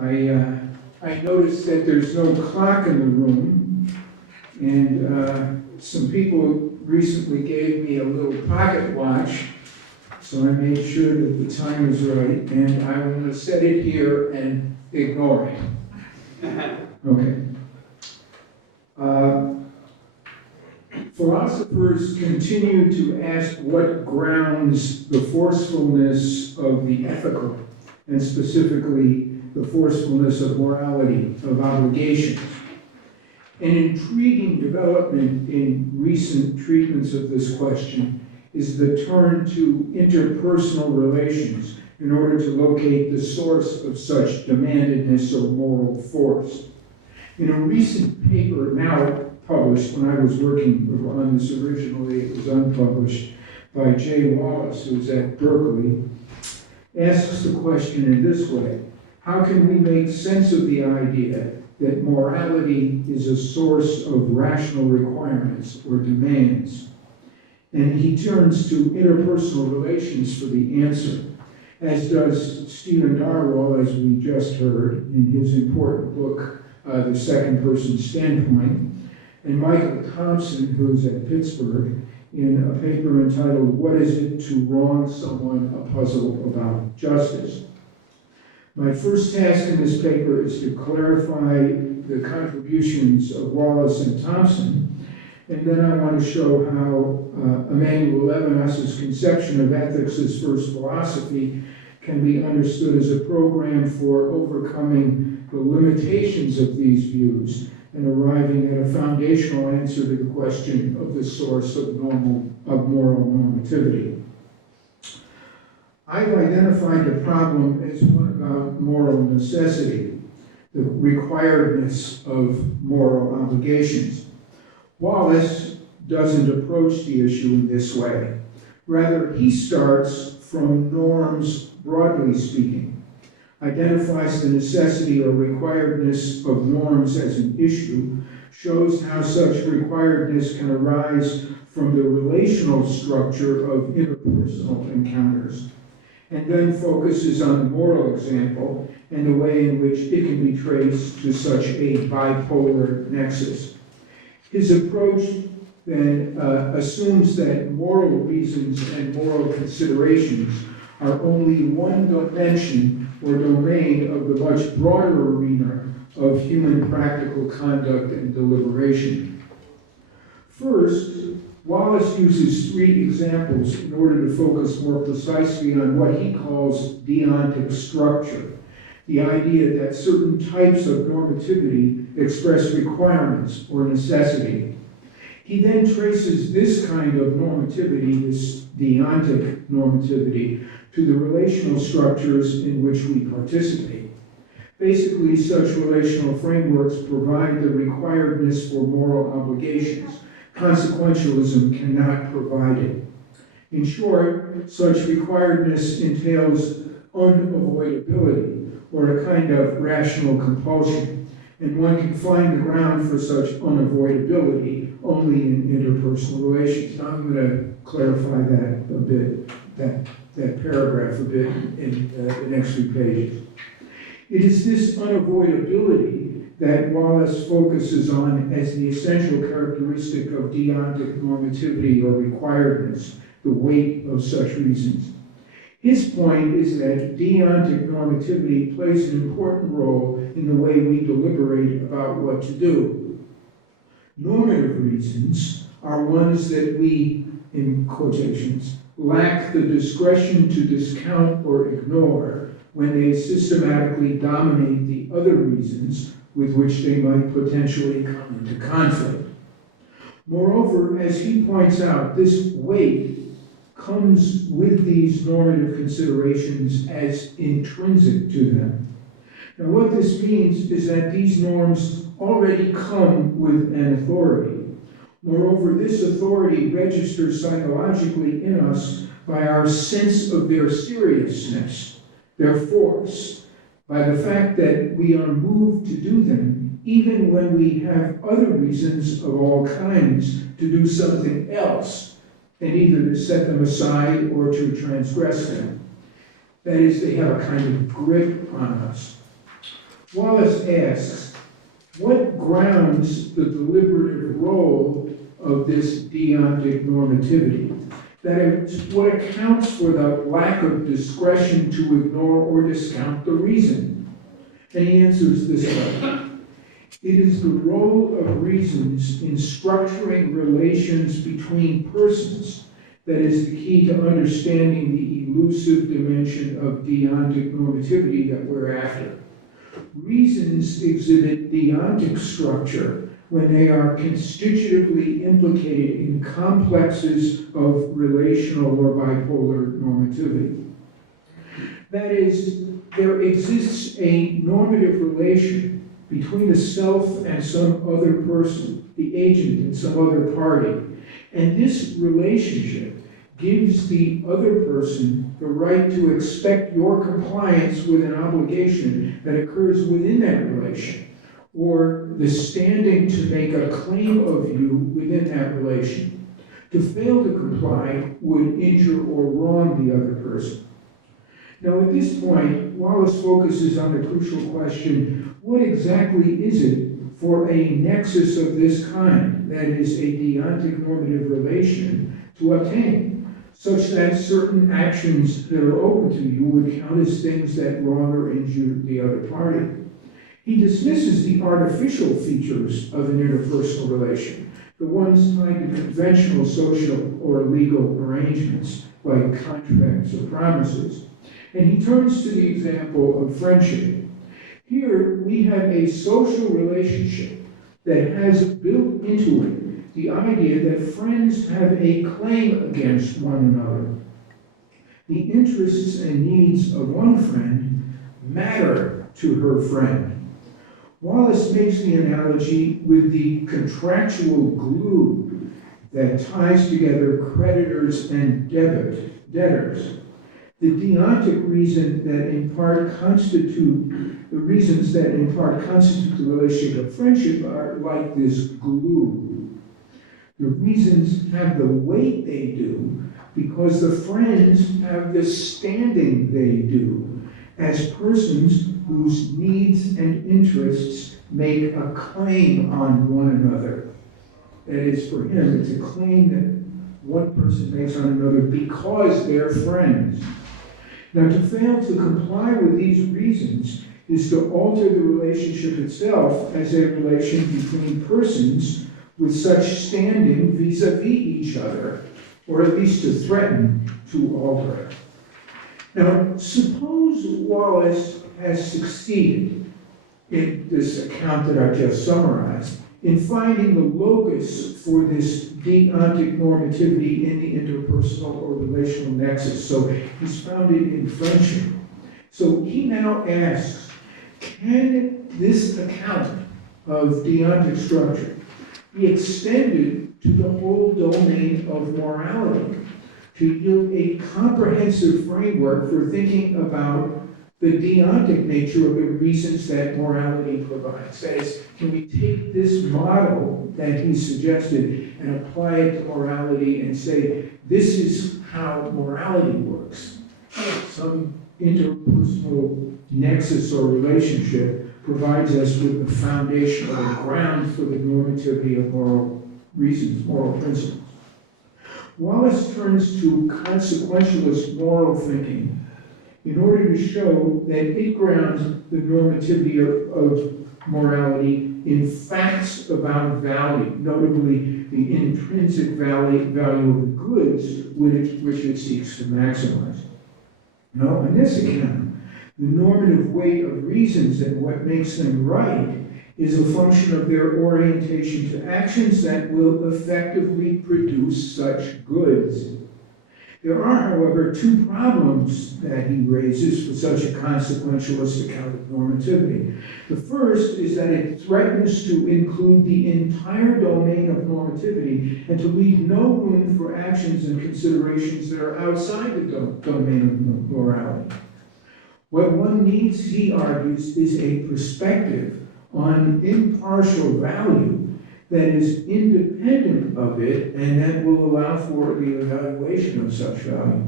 I noticed that there's no clock in the room, and some people recently gave me a little pocket watch, so I made sure that the time was right, and I want to set it here and ignore it. Okay. Philosophers continue to ask what grounds the forcefulness of the ethical, and specifically the forcefulness of morality, of obligations. An intriguing development in recent treatments of this question is the turn to interpersonal relations in order to locate the source of such demandedness or moral force. In a recent paper, now published, when I was working on this originally, it was unpublished, by Jay Wallace, who's at Berkeley, asks the question in this way: how can we make sense of the idea that morality is a source of rational requirements or demands? And he turns to interpersonal relations for the answer, as does Stephen Darwell, as we just heard in his important book, The Second Person Standpoint, and Michael Thompson, who's at Pittsburgh, in a paper entitled, What Is It to Wrong Someone? A Puzzle About Justice. My first task in this paper is to clarify the contributions of Wallace and Thompson, and then I want to show how Emmanuel Levinas's conception of ethics as first philosophy can be understood as a program for overcoming the limitations of these views and arriving at a foundational answer to the question of the source of moral normativity. I've identified the problem as one about moral necessity, the requiredness of moral obligations. Wallace doesn't approach the issue in this way. Rather, he starts from norms, broadly speaking, identifies the necessity or requiredness of norms as an issue, shows how such requiredness can arise from the relational structure of interpersonal encounters, and then focuses on the moral example and the way in which it can be traced to such a bipolar nexus. His approach then assumes that moral reasons and moral considerations are only one dimension or domain of the much broader arena of human practical conduct and deliberation. First, Wallace uses three examples in order to focus more precisely on what he calls deontic structure, the idea that certain types of normativity express requirements or necessity. He then traces this kind of normativity, this deontic normativity, to the relational structures in which we participate. Basically, such relational frameworks provide the requiredness for moral obligations. Consequentialism cannot provide it. In short, such requiredness entails unavoidability, or a kind of rational compulsion, and one can find the ground for such unavoidability only in interpersonal relations. Now I'm going to clarify that a bit, that paragraph a bit in the next few pages. It is this unavoidability that Wallace focuses on as the essential characteristic of deontic normativity or requiredness, the weight of such reasons. His point is that deontic normativity plays an important role in the way we deliberate about what to do. Normative reasons are ones that we, in quotations, lack the discretion to discount or ignore when they systematically dominate the other reasons with which they might potentially come into conflict. Moreover, as he points out, this weight comes with these normative considerations as intrinsic to them. Now, what this means is that these norms already come with an authority. Moreover, this authority registers psychologically in us by our sense of their seriousness, their force, by the fact that we are moved to do them, even when we have other reasons of all kinds to do something else, and either to set them aside or to transgress them. That is, they have a kind of grip on us. Wallace asks, what grounds the deliberative role of this deontic normativity? That is, what accounts for the lack of discretion to ignore or discount the reason? And he answers this way. It is the role of reasons in structuring relations between persons that is the key to understanding the elusive dimension of deontic normativity that we're after. Reasons exhibit deontic structure when they are constitutively implicated in complexes of relational or bipolar normativity. That is, there exists a normative relation between the self and some other person, the agent and some other party. And this relationship gives the other person the right to expect your compliance with an obligation that occurs within that relation, or the standing to make a claim of you within that relation. To fail to comply would injure or wrong the other person. Now, at this point, Wallace focuses on the crucial question, what exactly is it for a nexus of this kind, that is, a deontic normative relation, to obtain, such that certain actions that are open to you would count as things that wrong or injure the other party? He dismisses the artificial features of an interpersonal relation, the ones tied to conventional social or legal arrangements, like contracts or promises. And he turns to the example of friendship. Here we have a social relationship that has built into it the idea that friends have a claim against one another. The interests and needs of one friend matter to her friend. Wallace makes the analogy with the contractual glue that ties together creditors and debtors. The deontic reasons that in part constitute the relationship of friendship are like this glue. The reasons have the weight they do because the friends have the standing they do as persons whose needs and interests make a claim on one another. That is, for him, it's a claim that one person makes on another because they're friends. Now, to fail to comply with these reasons is to alter the relationship itself as a relation between persons with such standing vis-a-vis each other, or at least to threaten to alter it. Now, suppose Wallace has succeeded in this account that I just summarized in finding the locus for this deontic normativity in the interpersonal or relational nexus. So he's found it in friendship. So he now asks, can this account of deontic structure be extended to the whole domain of morality to yield a comprehensive framework for thinking about the deontic nature of the reasons that morality provides? That is, can we take this model that he suggested and apply it to morality and say, this is how morality works? Some interpersonal nexus or relationship provides us with the foundation or the ground for the normativity of moral reasons, moral principles. Wallace turns to consequentialist moral thinking in order to show that it grounds the normativity of morality in facts about value, notably the intrinsic value of the goods which it seeks to maximize. Now, on this account, the normative weight of reasons and what makes them right is a function of their orientation to actions that will effectively produce such goods. There are, however, two problems that he raises for such a consequentialist account of normativity. The first is that it threatens to include the entire domain of normativity and to leave no room for actions and considerations that are outside the domain of morality. What one needs, he argues, is a perspective on impartial value that is independent of it and that will allow for the evaluation of such value.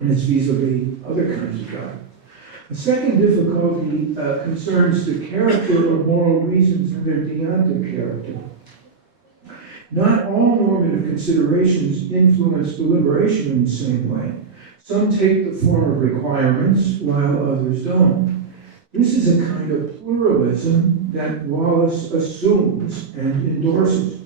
And it's vis-a-vis other kinds of value. A second difficulty concerns the character or moral reasons of their deontic character. Not all normative considerations influence deliberation in the same way. Some take the form of requirements, while others don't. This is a kind of pluralism that Wallace assumes and endorses.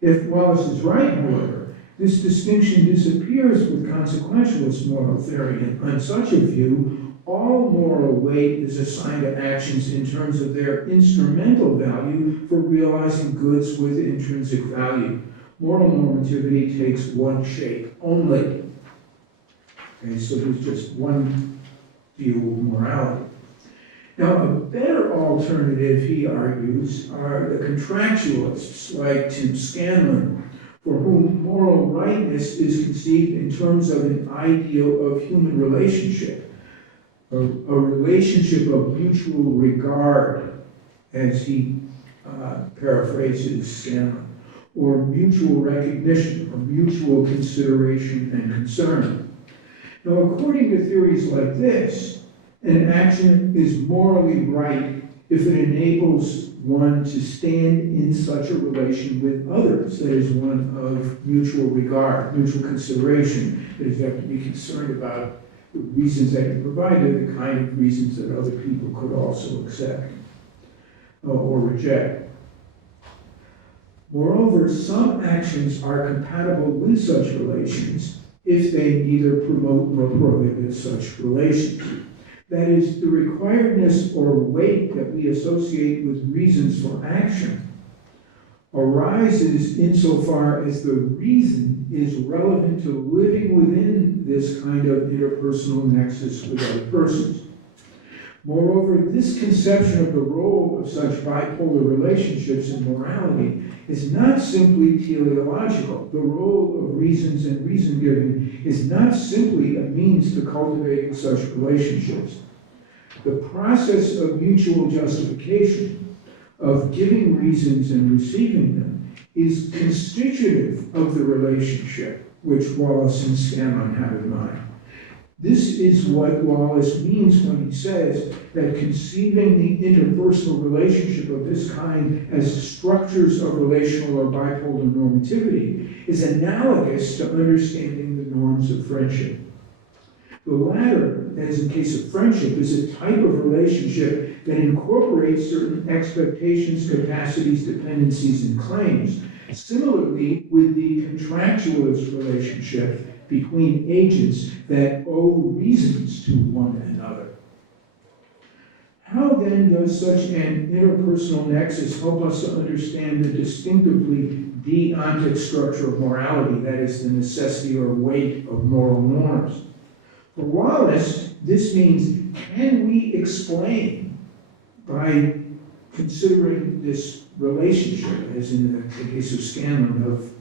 If Wallace is right, however, this distinction disappears with consequentialist moral theory, and on such a view, all moral weight is assigned to actions in terms of their instrumental value for realizing goods with intrinsic value. Moral normativity takes one shape only. Okay, so there's just one view of morality. Now, a better alternative, he argues, are the contractualists like Tim Scanlon, for whom moral rightness is conceived in terms of an ideal of human relationship, a relationship of mutual regard, as he paraphrases Scanlon, or mutual recognition, or mutual consideration and concern. Now, according to theories like this, an action is morally right if it enables one to stand in such a relation with others, that is, one of mutual regard, mutual consideration, that is, you have to be concerned about the reasons that you provide are the kind of reasons that other people could also accept or reject. Moreover, some actions are compatible with such relations if they neither promote nor prohibit such relations. That is, the requiredness or weight that we associate with reasons for action arises insofar as the reason is relevant to living within this kind of interpersonal nexus with other persons. Moreover, this conception of the role of such bipolar relationships in morality is not simply teleological. The role of reasons and reason-giving is not simply a means to cultivating such relationships. The process of mutual justification, of giving reasons and receiving them, is constitutive of the relationship which Wallace and Scanlon have in mind. This is what Wallace means when he says that conceiving the interpersonal relationship of this kind as structures of relational or bipolar normativity is analogous to understanding the norms of friendship. The latter, as in case of friendship, is a type of relationship that incorporates certain expectations, capacities, dependencies, and claims. Similarly, with the contractualist relationship between agents that owe reasons to one another. How then does such an interpersonal nexus help us to understand the distinctively deontic structure of morality, that is, the necessity or weight of moral norms? For Wallace, this means, can we explain by considering this relationship, as in the case of Scanlon, of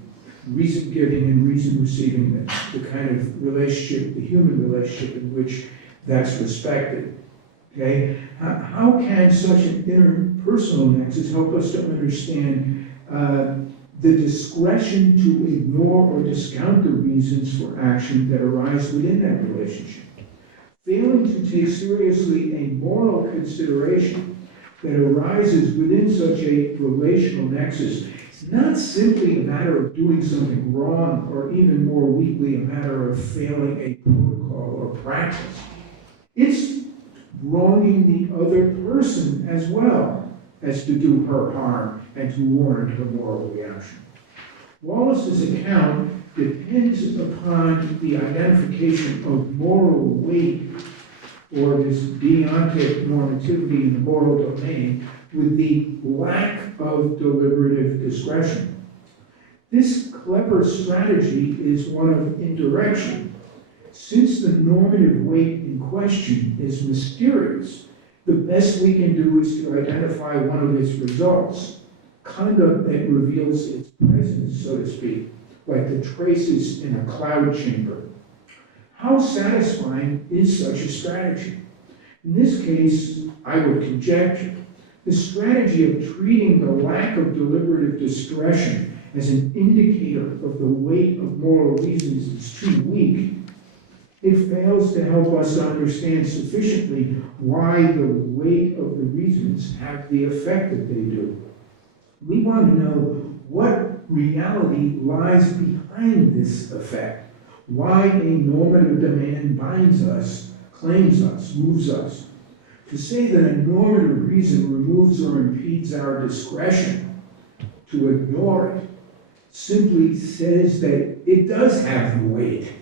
reason giving and reason receiving, the kind of relationship, the human relationship in which that's respected. Okay? How can such an interpersonal nexus help us to understand the discretion to ignore or discount the reasons for action that arise within that relationship? Failing to take seriously a moral consideration that arises within such a relational nexus is not simply a matter of doing something wrong, or even more weakly, a matter of failing a protocol or practice. It's wronging the other person as well as to do her harm and to warrant her moral reaction. Wallace's account depends upon the identification of moral weight, or this deontic normativity in the moral domain, with the lack of deliberative discretion. This clever strategy is one of indirection. Since the normative weight in question is mysterious, the best we can do is to identify one of its results, conduct that reveals its presence, so to speak, like the traces in a cloud chamber. How satisfying is such a strategy? In this case, I would conjecture the strategy of treating the lack of deliberative discretion as an indicator of the weight of moral reasons is too weak. It fails to help us understand sufficiently why the weight of the reasons have the effect that they do. We want to know what reality lies behind this effect, why a normative demand binds us, claims us, moves us. To say that a normative reason removes or impedes our discretion, to ignore it, simply says that it does have the weight,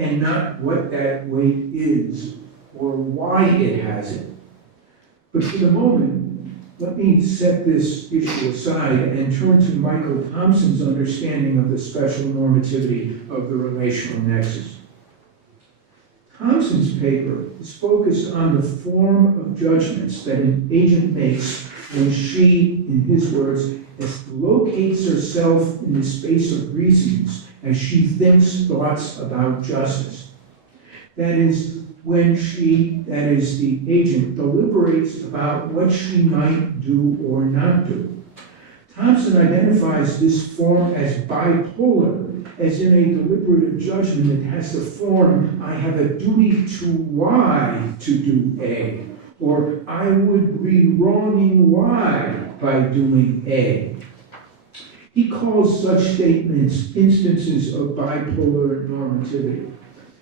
and not what that weight is, or why it has it. But for the moment, let me set this issue aside and turn to Michael Thompson's understanding of the special normativity of the relational nexus. Thompson's paper is focused on the form of judgments that an agent makes when she, in his words, locates herself in the space of reasons as she thinks thoughts about justice. That is, when she, that is the agent, deliberates about what she might do or not do. Thompson identifies this form as bipolar, as in a deliberative judgment that has the form, I have a duty to Y to do A, or I would be wronging Y by doing A. He calls such statements instances of bipolar normativity.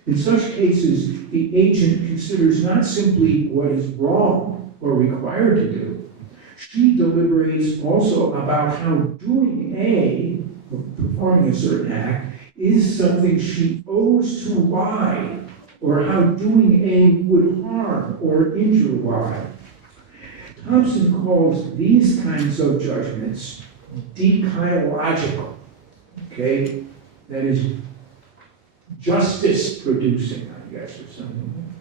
In such cases, the agent considers not simply what is wrong or required to do. She deliberates also about how doing A, or performing a certain act, is something she owes to Y, or how doing A would harm or injure Y. Thompson calls these kinds of judgments dechiological, okay? That is justice producing, I guess, or something,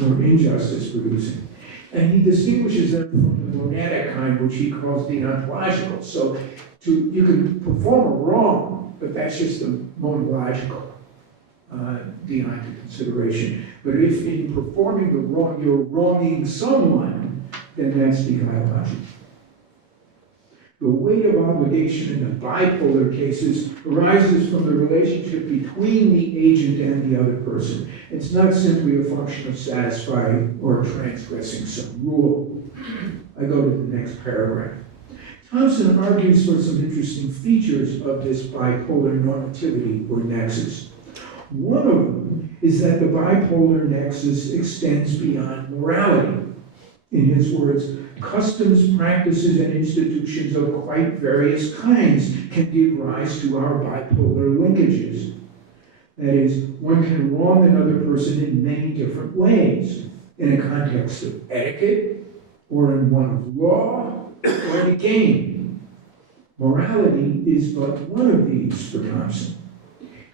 or injustice producing. And he distinguishes them from the monadic kind, which he calls deontological. So you can perform a wrong, but that's just a monological deontic consideration. But if in performing the wrong, you're wronging someone, then that's dechiological. The weight of obligation in the bipolar cases arises from the relationship between the agent and the other person. It's not simply a function of satisfying or transgressing some rule. I go to the next paragraph. Thompson argues for some interesting features of this bipolar normativity or nexus. One of them is that the bipolar nexus extends beyond morality. In his words, customs, practices, and institutions of quite various kinds can give rise to our bipolar linkages. That is, one can wrong another person in many different ways, in a context of etiquette, or in one of law, or in a game. Morality is but one of these for Thompson.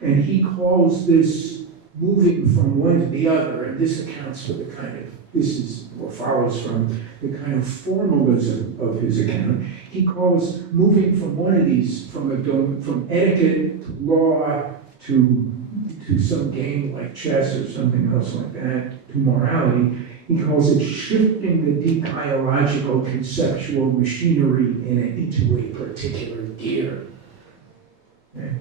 And he calls this moving from one to the other, and this accounts for the kind of, this is or follows from the kind of formalism of his account. He calls moving from one of these, from etiquette to law to some game like chess or something else like that, to morality. He calls it shifting the dechiological conceptual machinery into a particular gear. Okay.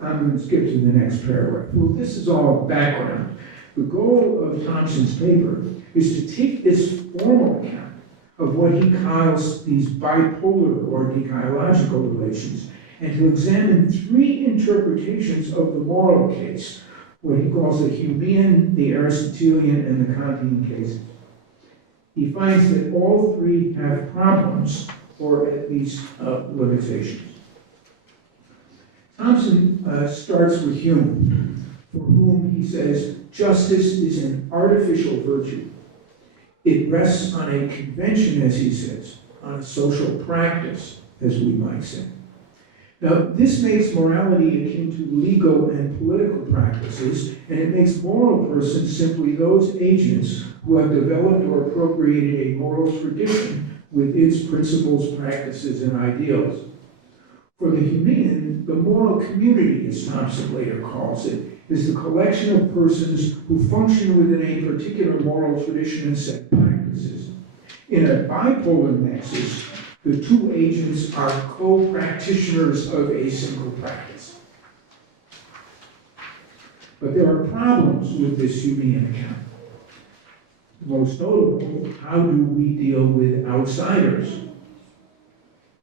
I'm going to skip to the next paragraph. Well, this is all background. The goal of Thompson's paper is to take this formal account of what he calls these bipolar or dechiological relations and to examine three interpretations of the moral case, what he calls the Humean, the Aristotelian, and the Kantian cases. He finds that all three have problems, or at least limitations. Thompson starts with Hume, for whom he says justice is an artificial virtue. It rests on a convention, as he says, on a social practice, as we might say. Now, this makes morality akin to legal and political practices, and it makes moral persons simply those agents who have developed or appropriated a moral tradition with its principles, practices, and ideals. For the Humean, the moral community, as Thompson later calls it, is the collection of persons who function within a particular moral tradition and set practices. In a bipolar nexus, the two agents are co-practitioners of a single practice. But there are problems with this Humean account. Most notable, how do we deal with outsiders?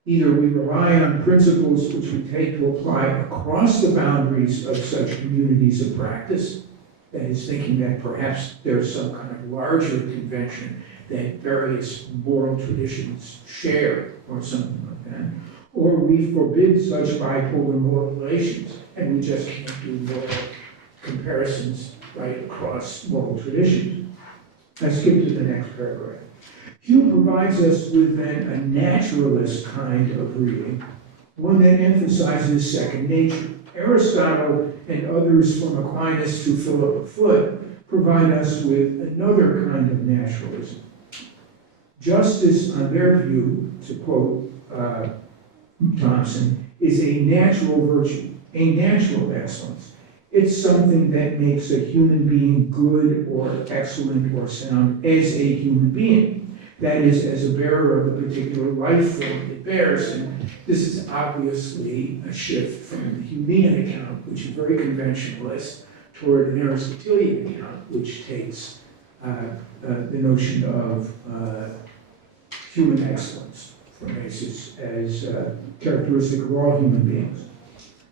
Either we rely on principles which we take to apply across the boundaries of such communities of practice, that is, thinking that perhaps there's some kind of larger convention that various moral traditions share, or something like that, or we forbid such bipolar moral relations, and we just can't do moral comparisons right across moral traditions. I skip to the next paragraph. Hume provides us with then a naturalist kind of reading, one that emphasizes second nature. Aristotle and others from Aquinas to Philip Foot provide us with another kind of naturalism. Justice, on their view, to quote Thompson, is a natural virtue, a natural excellence. It's something that makes a human being good or excellent or sound as a human being. That is, as a bearer of the particular life form it bears. And this is obviously a shift from the Humean account, which is very conventionalist, toward an Aristotelian account, which takes the notion of human excellence from basis as characteristic of all human beings.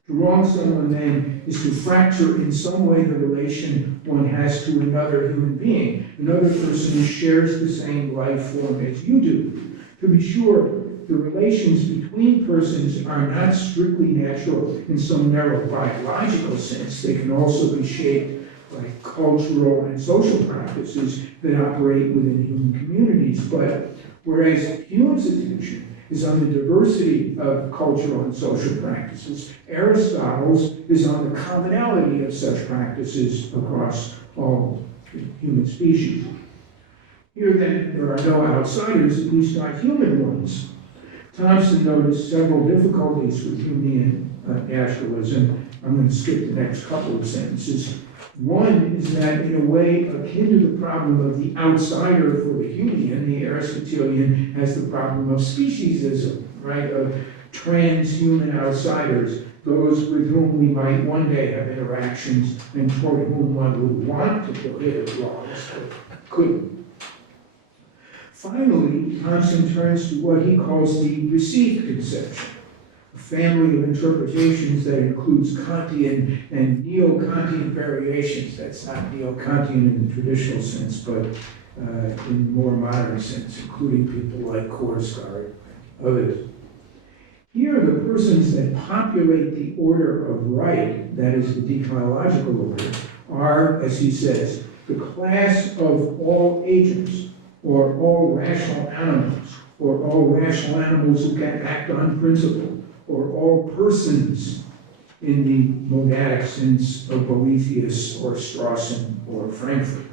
To wrong someone then is to fracture in some way the relation one has to another human being, another person who shares the same life form as you do. To be sure, the relations between persons are not strictly natural in some narrow biological sense. They can also be shaped by cultural and social practices that operate within human communities. But whereas Hume's attention is on the diversity of cultural and social practices, Aristotle's is on the commonality of such practices across all human species. Here then, there are no outsiders, at least not human ones. Thompson noticed several difficulties with Humean naturalism. I'm going to skip the next couple of sentences. One is that, in a way akin to the problem of the outsider for the Humean, the Aristotelian has the problem of speciesism, right? Of transhuman outsiders, those with whom we might one day have interactions and toward whom one would want to prohibit laws but couldn't. Finally, Thompson turns to what he calls the received conception, a family of interpretations that includes Kantian and neo-Kantian variations. That's not neo-Kantian in the traditional sense, but in more modern sense, including people like Korsgaard and others. Here, the persons that populate the order of right, that is the deontological order, are, as he says, the class of all agents, or all rational animals, or all rational animals who can act on principle, or all persons in the monadic sense of Boethius or Strawson or Frankfurt.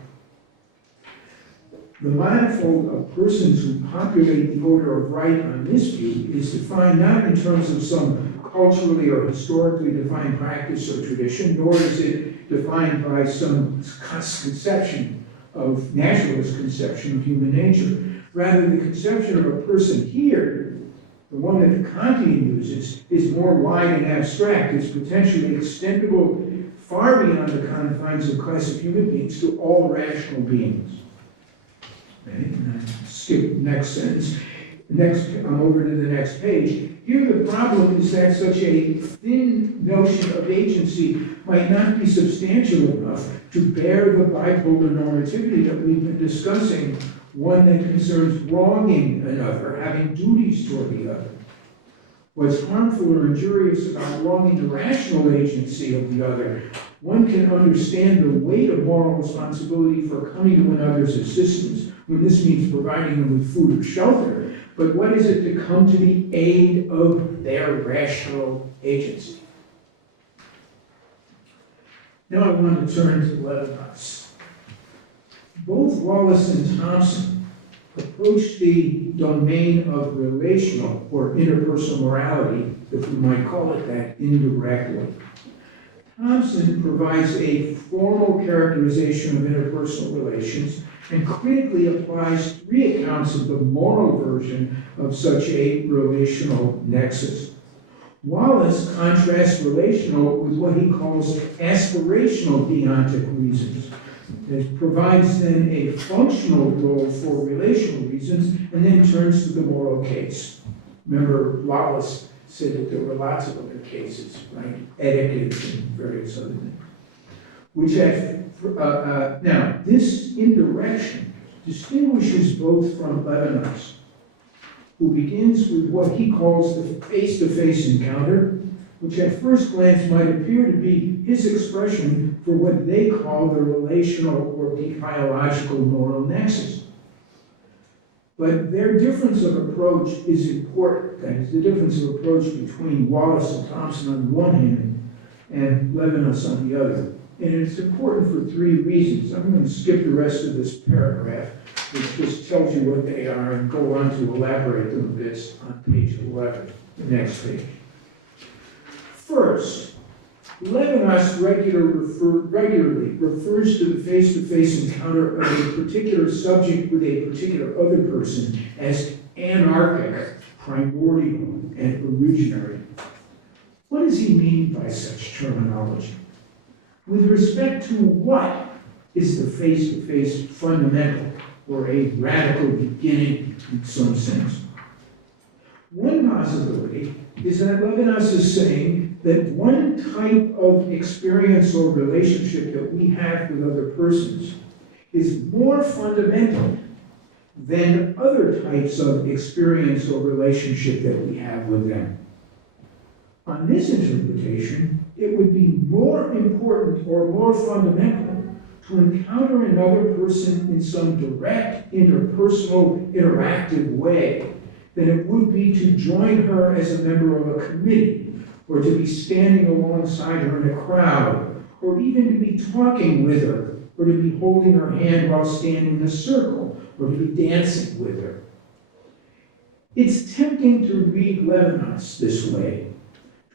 The manifold of persons who populate the order of right on this view is defined not in terms of some culturally or historically defined practice or tradition, nor is it defined by some conception of naturalist conception of human nature. Rather, the conception of a person here, the one that the Kantian uses, is more wide and abstract. It's potentially extendable far beyond the confines of class of human beings to all rational beings. Okay, and I skip the next sentence. I'm over to the next page. Here the problem is that such a thin notion of agency might not be substantial enough to bear the bipolar normativity that we've been discussing, one that concerns wronging another, having duties toward the other. What's harmful or injurious about wronging the rational agency of the other, one can understand the weight of moral responsibility for coming to another's assistance, when this means providing them with food or shelter. But what is it to come to the aid of their rational agency? Now I want to turn to Levinas. Both Wallace and Thompson approach the domain of relational or interpersonal morality, if we might call it that, indirectly. Thompson provides a formal characterization of interpersonal relations and critically applies 3 accounts of the moral version of such a relational nexus. Wallace contrasts relational with what he calls aspirational deontic reasons. It provides then a functional role for relational reasons and then turns to the moral case. Remember, Wallace said that there were lots of other cases, right? Etiquette and various other things. Which now, this indirection distinguishes both from Levinas, who begins with what he calls the face-to-face encounter, which at first glance might appear to be his expression for what they call the relational or biological moral nexus. But their difference of approach is important. That is, the difference of approach between Wallace and Thompson on the one hand and Levinas on the other. And it's important for three reasons. I'm going to skip the rest of this paragraph, which just tells you what they are, and go on to elaborate them a bit on page 11, the next page. First, Levinas regularly refers to the face-to-face encounter of a particular subject with a particular other person as anarchic, primordial, and originary. What does he mean by such terminology? With respect to what is the face-to-face fundamental or a radical beginning in some sense? One possibility is that Levinas is saying that one type of experience or relationship that we have with other persons is more fundamental than other types of experience or relationship that we have with them. On this interpretation, it would be more important or more fundamental to encounter another person in some direct, interpersonal, interactive way than it would be to join her as a member of a committee, or to be standing alongside her in a crowd, or even to be talking with her, or to be holding her hand while standing in a circle, or to be dancing with her. It's tempting to read Levinas this way,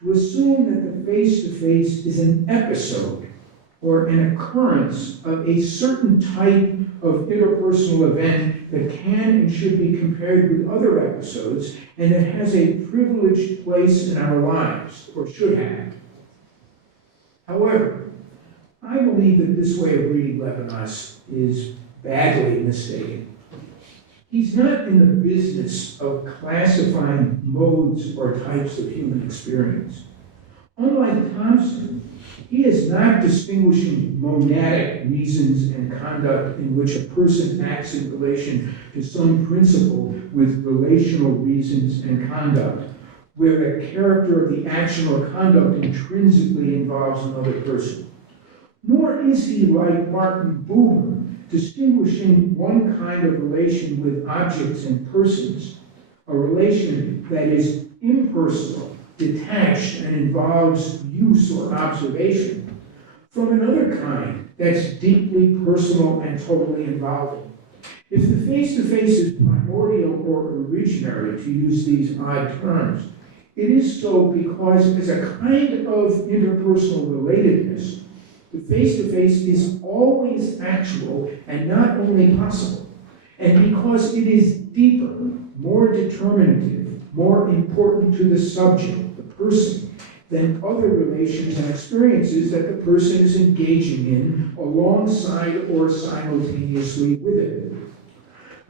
to assume that the face-to-face is an episode or an occurrence of a certain type of interpersonal event that can and should be compared with other episodes and that has a privileged place in our lives, or should have. However, I believe that this way of reading Levinas is badly mistaken. He's not in the business of classifying modes or types of human experience. Unlike Thompson, he is not distinguishing monadic reasons and conduct in which a person acts in relation to some principle with relational reasons and conduct, where the character of the action or conduct intrinsically involves another person. Nor is he, like Martin Buber, distinguishing one kind of relation with objects and persons, a relation that is impersonal, detached, and involves use or observation, from another kind that's deeply personal and totally involving. If the face-to-face is primordial or originary, to use these odd terms, it is so because as a kind of interpersonal relatedness, the face-to-face is always actual and not only possible, and because it is deeper, more determinative, more important to the subject, the person, than other relations and experiences that the person is engaging in alongside or simultaneously with it.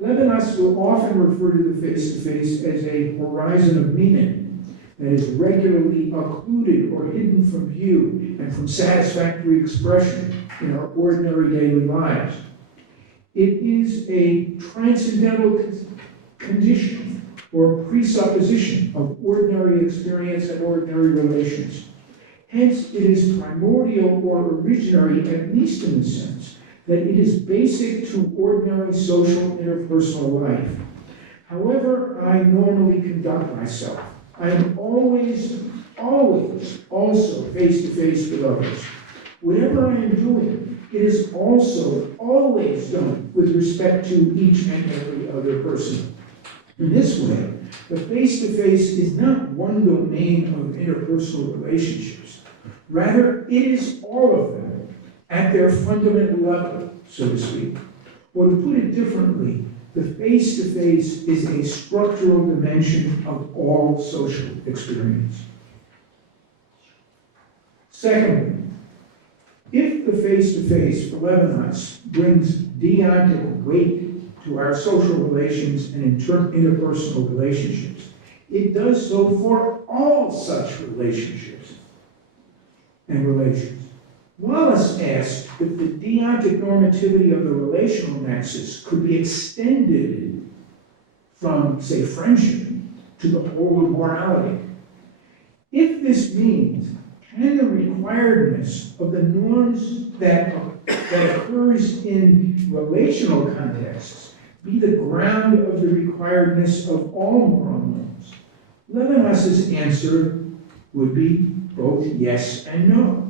Levinas will often refer to the face-to-face as a horizon of meaning that is regularly occluded or hidden from view and from satisfactory expression in our ordinary daily lives. It is a transcendental condition or presupposition of ordinary experience and ordinary relations. Hence, it is primordial or originary, at least in the sense that it is basic to ordinary social interpersonal life. However I normally conduct myself, I am always also face-to-face with others. Whatever I am doing, it is also always done with respect to each and every other person. In this way, the face-to-face is not one domain of interpersonal relationships. Rather, it is all of them at their fundamental level, so to speak. Or to put it differently, the face-to-face is a structural dimension of all social experience. Secondly, if the face-to-face for Levinas brings deontic weight to our social relations and interpersonal relationships, it does so for all such relationships and relations. Wallace asked if the deontic normativity of the relational nexus could be extended from, say, friendship to the whole of morality. If this means, can the requiredness of the norms that occurs in relational contexts be the ground of the requiredness of all moral norms? Levinas's answer would be both yes and no.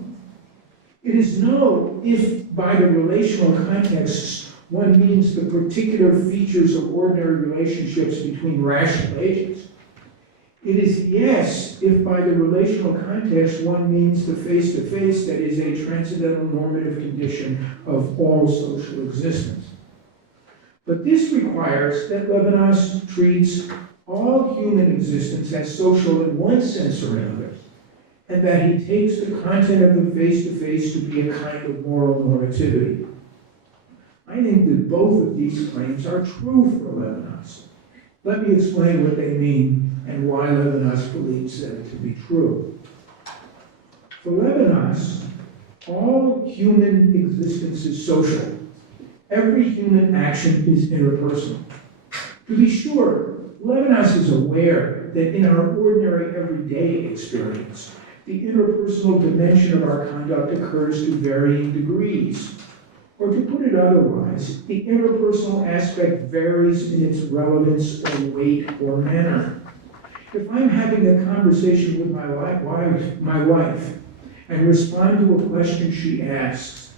It is no if by the relational contexts one means the particular features of ordinary relationships between rational agents. It is yes if by the relational context one means the face-to-face that is a transcendental normative condition of all social existence. But this requires that Levinas treats all human existence as social in one sense or another, and that he takes the content of the face-to-face to be a kind of moral normativity. I think that both of these claims are true for Levinas. Let me explain what they mean and why Levinas believes them to be true. For Levinas, all human existence is social. Every human action is interpersonal. To be sure, Levinas is aware that in our ordinary everyday experience, the interpersonal dimension of our conduct occurs to varying degrees. Or to put it otherwise, the interpersonal aspect varies in its relevance or weight or manner. If I'm having a conversation with my wife and respond to a question she asks,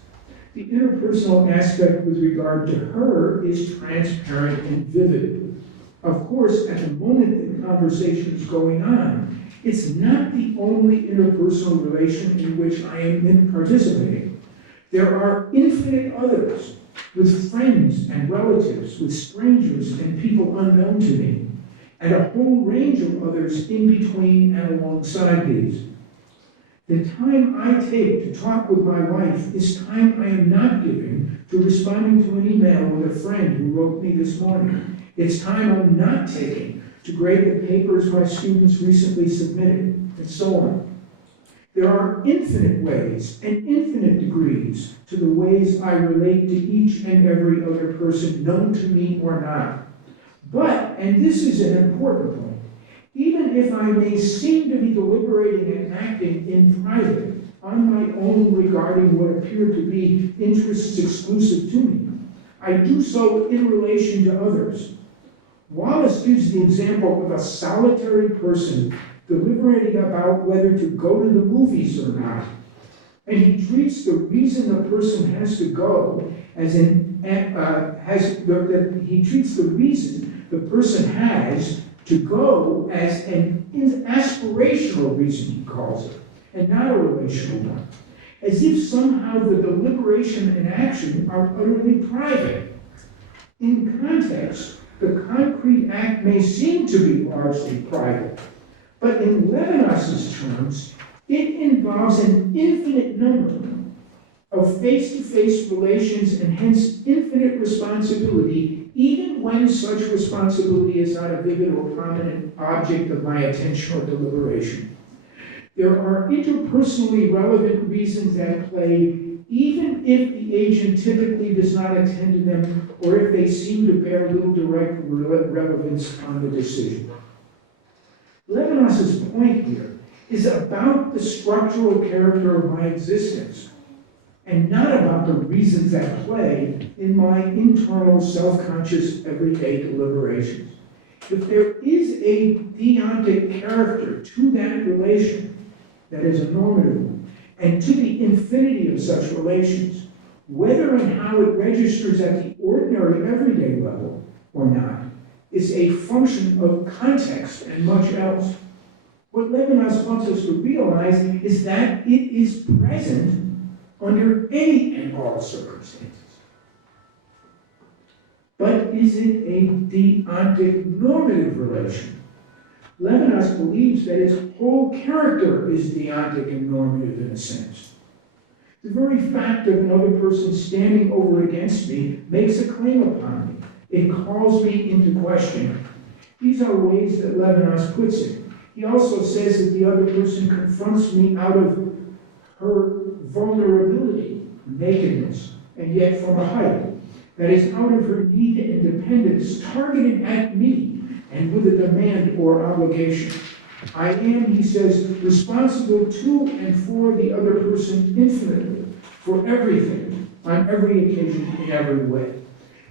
the interpersonal aspect with regard to her is transparent and vivid. Of course, at the moment the conversation is going on, it's not the only interpersonal relation in which I am participating. There are infinite others, with friends and relatives, with strangers and people unknown to me, and a whole range of others in between and alongside these. The time I take to talk with my wife is time I am not giving to responding to an email with a friend who wrote me this morning. It's time I'm not taking to grade the papers my students recently submitted, and so on. There are infinite ways and infinite degrees to the ways I relate to each and every other person, known to me or not. But, and this is an important point, even if I may seem to be deliberating and acting in private on my own regarding what appear to be interests exclusive to me, I do so in relation to others. Wallace gives the example of a solitary person deliberating about whether to go to the movies or not. And he treats the reason the person has to go as he treats the reason the person has to go as an aspirational reason, he calls it, and not a relational one. As if somehow the deliberation and action are utterly private. In context, the concrete act may seem to be largely private, but in Levinas's terms, it involves an infinite number of face-to-face relations and hence infinite responsibility, even when such responsibility is not a vivid or prominent object of my attention or deliberation. There are interpersonally relevant reasons at play, even if the agent typically does not attend to them or if they seem to bear little direct relevance on the decision. Levinas's point here is about the structural character of my existence, and not about the reasons at play in my internal self-conscious everyday deliberations. If there is a deontic character to that relation, that is a normative one, and to the infinity of such relations, whether and how it registers at the ordinary everyday level or not, is a function of context and much else. What Levinas wants us to realize is that it is present under any and all circumstances. But is it a deontic normative relation? Levinas believes that its whole character is deontic and normative in a sense. The very fact of another person standing over against me makes a claim upon me. It calls me into question. These are ways that Levinas puts it. He also says that the other person confronts me out of her vulnerability, nakedness, and yet from a height. That is, out of her need and dependence, targeted at me, and with a demand or obligation. I am, he says, responsible to and for the other person infinitely, for everything, on every occasion, in every way.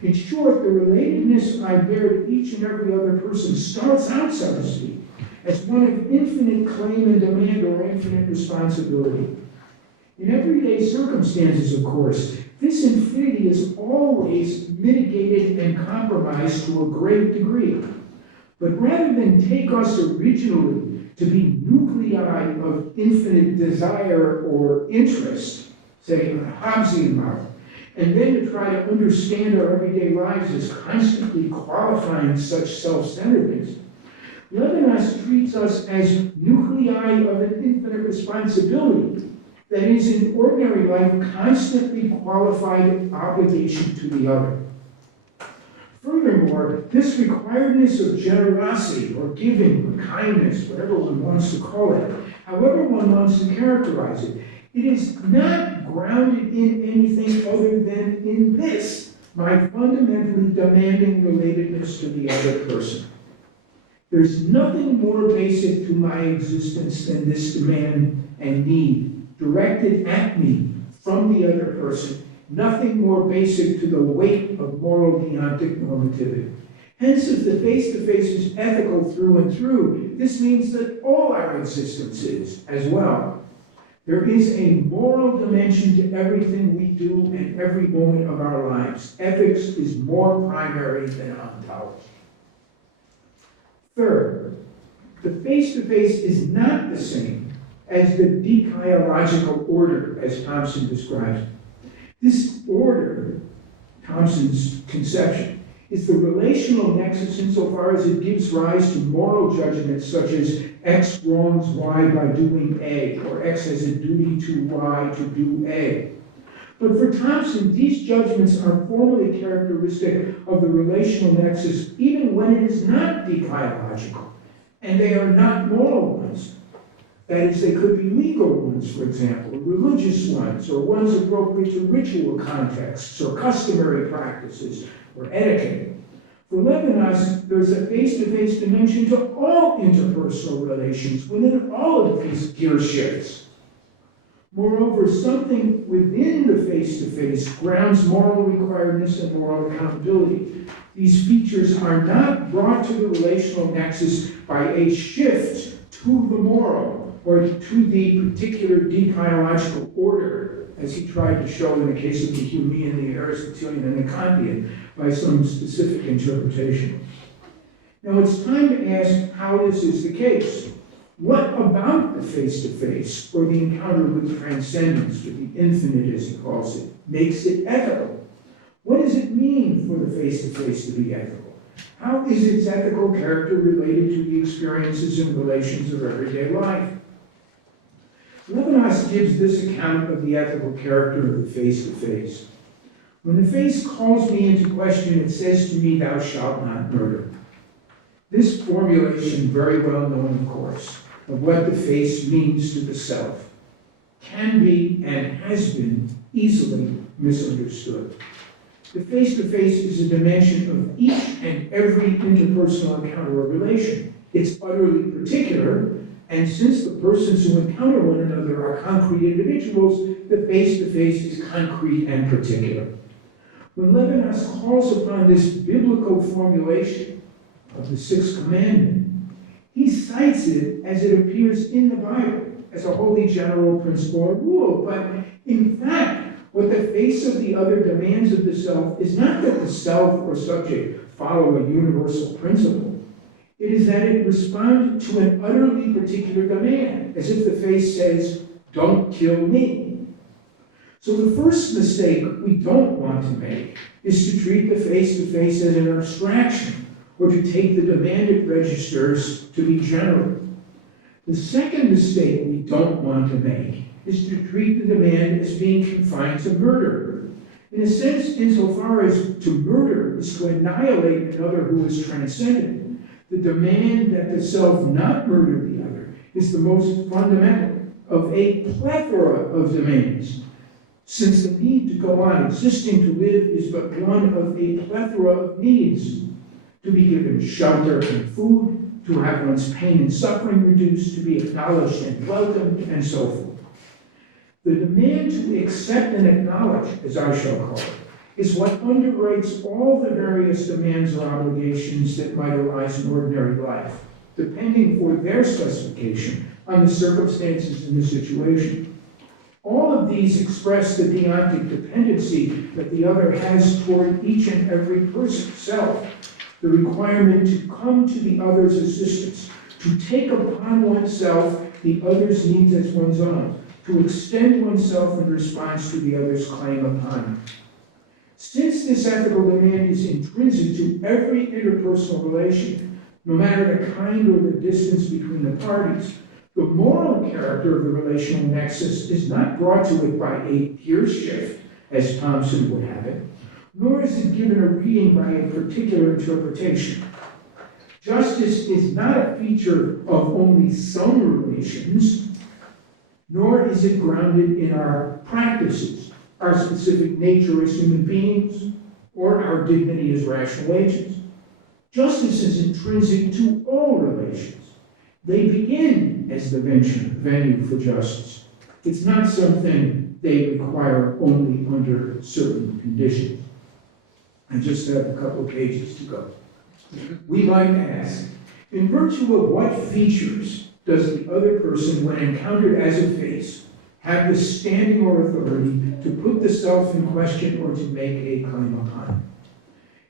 In short, the relatedness I bear to each and every other person starts out, so to speak, as one of infinite claim and demand or infinite responsibility. In everyday circumstances, of course, this infinity is always mitigated and compromised to a great degree. But rather than take us originally to be nuclei of infinite desire or interest, say in the Hobbesian model, and then to try to understand our everyday lives as constantly qualifying such self-centeredness, Levinas treats us as nuclei of an infinite responsibility that is in ordinary life constantly qualified obligation to the other. Furthermore, this requiredness of generosity or giving or kindness, whatever one wants to call it, however one wants to characterize it, it is not grounded in anything other than in this, my fundamentally demanding relatedness to the other person. There's nothing more basic to my existence than this demand and need directed at me from the other person, nothing more basic to the weight of moral deontic normativity. Hence, if the face-to-face is ethical through and through, this means that all our existence is as well. There is a moral dimension to everything we do and every moment of our lives. Ethics is more primary than ontology. Third, the face-to-face is not the same as the dikaiological order, as Thompson describes it. This order, Thompson's conception, is the relational nexus insofar as it gives rise to moral judgments such as X wrongs Y by doing A, or X has a duty to Y to do A. But for Thompson, these judgments are formally characteristic of the relational nexus even when it is not dikaiological, and they are not moral ones. That is, they could be legal ones, for example, or religious ones, or ones appropriate to ritual contexts, or customary practices, or etiquette. For Levinas, there's a face-to-face dimension to all interpersonal relations within all of these gear shifts. Moreover, something within the face-to-face grounds moral requiredness and moral accountability. These features are not brought to the relational nexus by a shift to the moral, or to the particular dikaiological order, as he tried to show in the case of the Humean, the Aristotelian, and the Kantian, by some specific interpretation. Now it's time to ask how this is the case. What about the face-to-face, or the encounter with transcendence, with the infinite, as he calls it, makes it ethical? What does it mean for the face-to-face to be ethical? How is its ethical character related to the experiences and relations of everyday life? Levinas gives this account of the ethical character of the face-to-face. When the face calls me into question, it says to me, "Thou shalt not murder." This formulation, very well known, of course, of what the face means to the self, can be and has been easily misunderstood. The face-to-face is a dimension of each and every interpersonal encounter or relation. It's utterly particular, and since the persons who encounter one another are concrete individuals, the face-to-face is concrete and particular. When Levinas calls upon this biblical formulation of the Sixth Commandment, he cites it as it appears in the Bible, as a holy general principle or rule. But in fact, what the face of the other demands of the self is not that the self or subject follow a universal principle. It is that it respond to an utterly particular demand, as if the face says, "Don't kill me." So the first mistake we don't want to make is to treat the face-to-face as an abstraction, or to take the demand it registers to be general. The second mistake we don't want to make is to treat the demand as being confined to murder. In a sense, insofar as to murder is to annihilate another who is transcendent, the demand that the self not murder the other is the most fundamental of a plethora of demands, since the need to go on existing to live is but one of a plethora of needs: to be given shelter and food, to have one's pain and suffering reduced, to be acknowledged and welcomed, and so forth. The demand to accept and acknowledge, as I shall call it, is what underwrites all the various demands or obligations that might arise in ordinary life, depending for their specification on the circumstances and the situation. All of these express the deontic dependency that the other has toward each and every person's self, the requirement to come to the other's assistance, to take upon oneself the other's needs as one's own, to extend oneself in response to the other's claim upon it. Since this ethical demand is intrinsic to every interpersonal relation, no matter the kind or the distance between the parties, the moral character of the relational nexus is not brought to it by a gear shift, as Thompson would have it, nor is it given a reading by a particular interpretation. Justice is not a feature of only some relations, nor is it grounded in our practices, our specific nature as human beings, or our dignity as rational agents. Justice is intrinsic to all relations. They begin as the venue for justice. It's not something they require only under certain conditions. I just have a couple of pages to go. We might ask, in virtue of what features does the other person, when encountered as a face, have the standing or authority to put the self in question or to make a claim upon?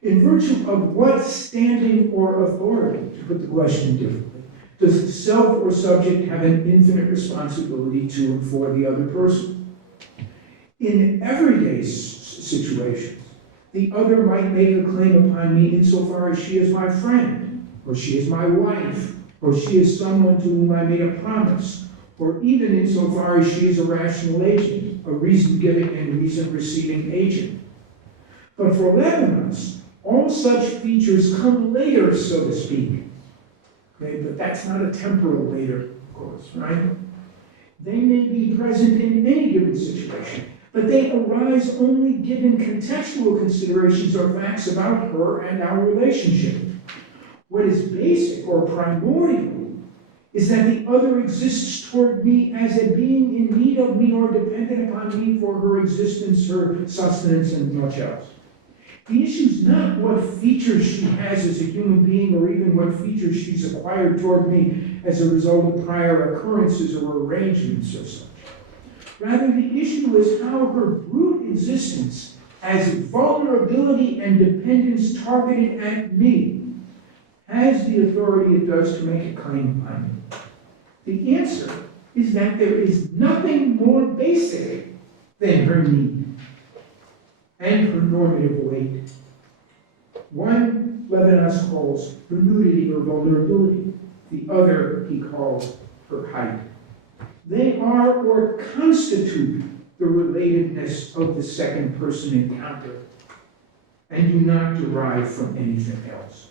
In virtue of what standing or authority, to put the question differently, does the self or subject have an infinite responsibility to and for the other person? In everyday situations, the other might make a claim upon me insofar as she is my friend, or she is my wife, or she is someone to whom I made a promise, or even insofar as she is a rational agent, a reason-giving and reason-receiving agent. But for Levinas, all such features come later, so to speak. Okay, but that's not a temporal later, of course, right? They may be present in any given situation, but they arise only given contextual considerations or facts about her and our relationship. What is basic or primordial is that the other exists toward me as a being in need of me or dependent upon me for her existence, her sustenance, and much else. The issue is not what features she has as a human being or even what features she's acquired toward me as a result of prior occurrences or arrangements or such. Rather, the issue is how her brute existence as vulnerability and dependence targeted at me has the authority it does to make a claim upon me. The answer is that there is nothing more basic than her need and her normative weight. One Levinas calls her nudity or vulnerability. The other he calls her height. They are or constitute the relatedness of the second person encounter and do not derive from anything else.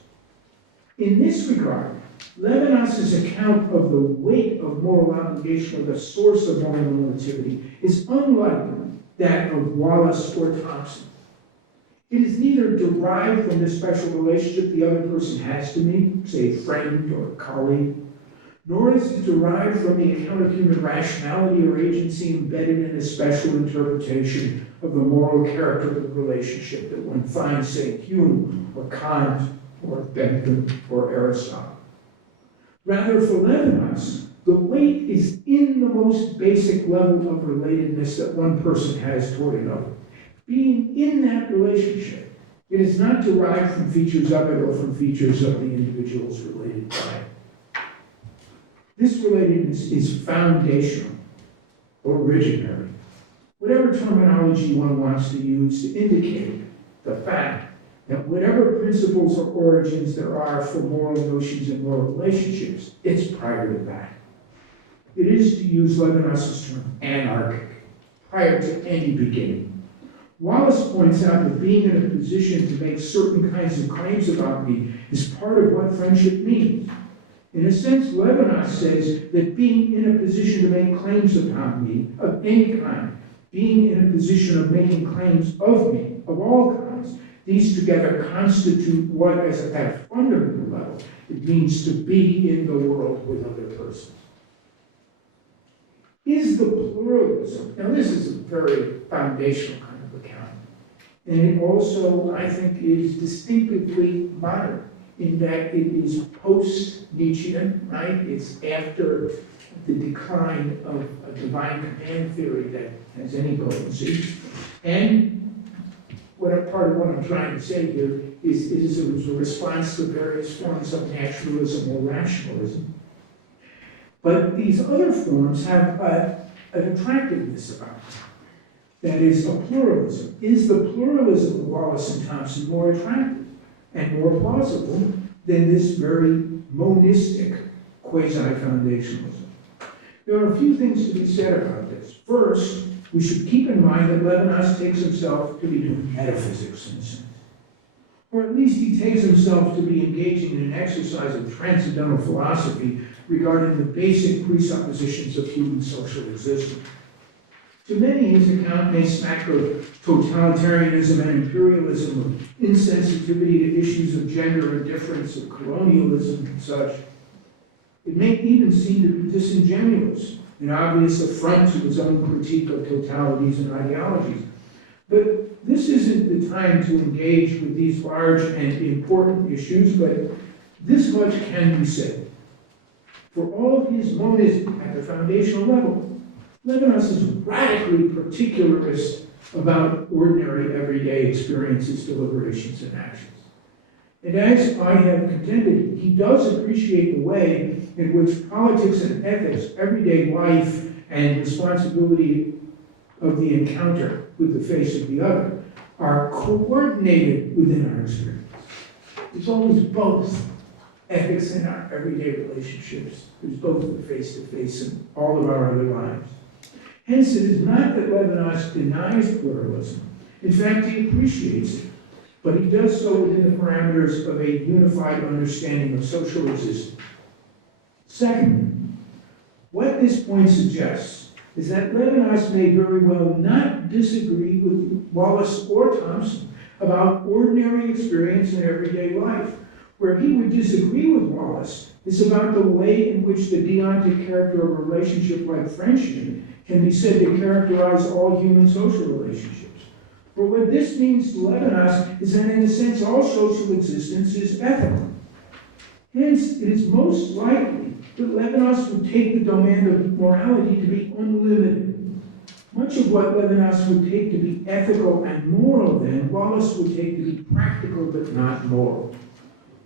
In this regard, Levinas's account of the weight of moral obligation or the source of moral normativity is unlike that of Wallace or Thompson. It is neither derived from the special relationship the other person has to me, say a friend or a colleague, nor is it derived from the account of human rationality or agency embedded in a special interpretation of the moral character of the relationship that one finds, say, Hume or Kant or Bentham or Aristotle. Rather, for Levinas, the weight is in the most basic level of relatedness that one person has toward another. Being in that relationship, it is not derived from features of it or from features of the individuals related by it. This relatedness is foundational, originary, whatever terminology one wants to use to indicate the fact that whatever principles or origins there are for moral notions and moral relationships, it's prior to that. It is, to use Levinas's term, anarchic, prior to any beginning. Wallace points out that being in a position to make certain kinds of claims about me is part of what friendship means. In a sense, Levinas says that being in a position to make claims about me, of any kind, being in a position of making claims of me, of all kinds, these together constitute what, at a fundamental level, it means to be in the world with other persons. Is the pluralism, now this is a very foundational kind of account, and it also, I think, is distinctively modern in that it is post-Nietzschean, right? It's after the decline of a divine command theory that has any potency. And part of what I'm trying to say here is it is a response to various forms of naturalism or rationalism. But these other forms have an attractiveness about them. That is, a pluralism. Is the pluralism of Wallace and Thompson more attractive and more plausible than this very monistic quasi-foundationalism? There are a few things to be said about this. First, we should keep in mind that Levinas takes himself to be doing metaphysics in a sense. Or at least he takes himself to be engaging in an exercise of transcendental philosophy regarding the basic presuppositions of human social existence. To many, his account may smack of totalitarianism and imperialism, of insensitivity to issues of gender indifference, of colonialism and such. It may even seem to be disingenuous, an obvious affront to his own critique of totalities and ideologies. But this isn't the time to engage with these large and important issues, but this much can be said. For all of his monism at the foundational level, Levinas is radically particularist about ordinary, everyday experiences, deliberations, and actions. And as I have contended, he does appreciate the way in which politics and ethics, everyday life, and responsibility of the encounter with the face of the other are coordinated within our experience. There's always both ethics in our everyday relationships. There's both the face-to-face in all of our other lives. Hence, it is not that Levinas denies pluralism. In fact, he appreciates it. But he does so within the parameters of a unified understanding of social existence. Secondly, what this point suggests is that Levinas may very well not disagree with Wallace or Thompson about ordinary experience in everyday life. Where he would disagree with Wallace is about the way in which the deontic character of a relationship like friendship can be said to characterize all human social relationships. But what this means to Levinas is that, in a sense, all social existence is ethical. Hence, it is most likely that Levinas would take the domain of morality to be unlimited. Much of what Levinas would take to be ethical and moral, then, Wallace would take to be practical but not moral.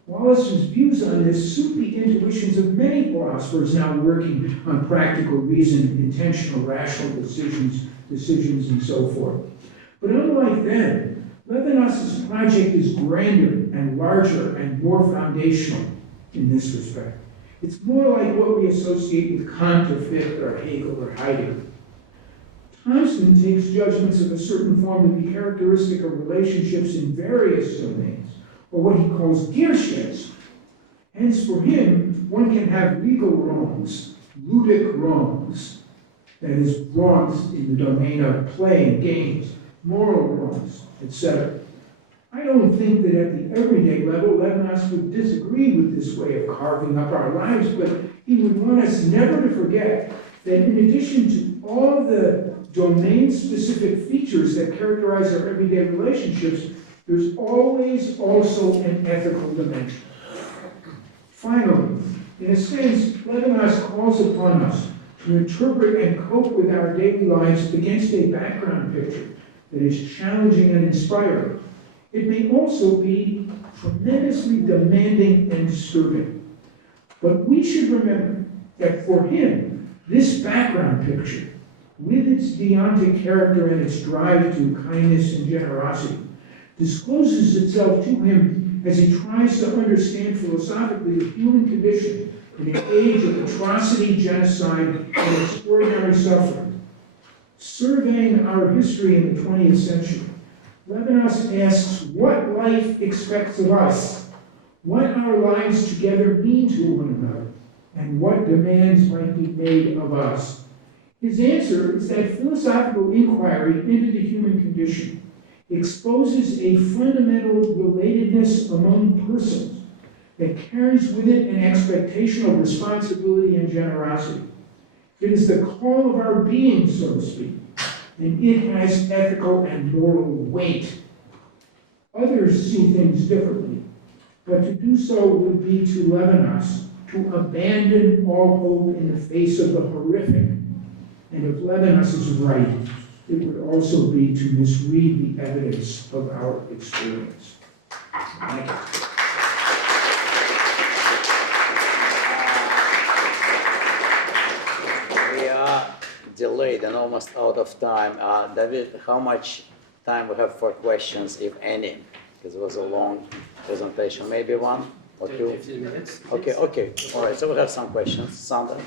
Wallace's views on this suit the intuitions of many philosophers now working on practical reason, intentional, rational decisions, and so forth. But unlike them, Levinas's project is grander and larger and more foundational in this respect. It's more like what we associate with Kant or Fichte or Hegel or Heidegger. Thompson takes judgments of a certain form to be characteristic of relationships in various domains, or what he calls Gearsheds. Hence, for him, one can have legal wrongs, ludic wrongs, that is, wrongs in the domain of play and games, moral wrongs, etc. I don't think that at the everyday level, Levinas would disagree with this way of carving up our lives, but he would want us never to forget that in addition to all the domain-specific features that characterize our everyday relationships, there's always also an ethical dimension. Finally, in a sense, Levinas calls upon us to interpret and cope with our daily lives against a background picture that is challenging and inspiring. It may also be tremendously demanding and disturbing. But we should remember that for him, this background picture, with its deontic character and its drive to kindness and generosity, discloses itself to him as he tries to understand philosophically the human condition in an age of atrocity, genocide, and extraordinary suffering. Surveying our history in the 20th century, Levinas asks what life expects of us, what our lives together mean to one another, and what demands might be made of us. His answer is that philosophical inquiry into the human condition exposes a fundamental relatedness among persons that carries with it an expectation of responsibility and generosity. It is the call of our being, so to speak, and it has ethical and moral weight. Others see things differently, but to do so would be to Levinas to abandon all hope in the face of the horrific. And if Levinas is right, it would also be to misread the evidence of our experience. Thank you. We are delayed and almost out of time. David, how much time we have for questions, if any? Because it was a long presentation. Maybe one or two? 15 minutes. Okay. All right, so we have some questions. Sandra?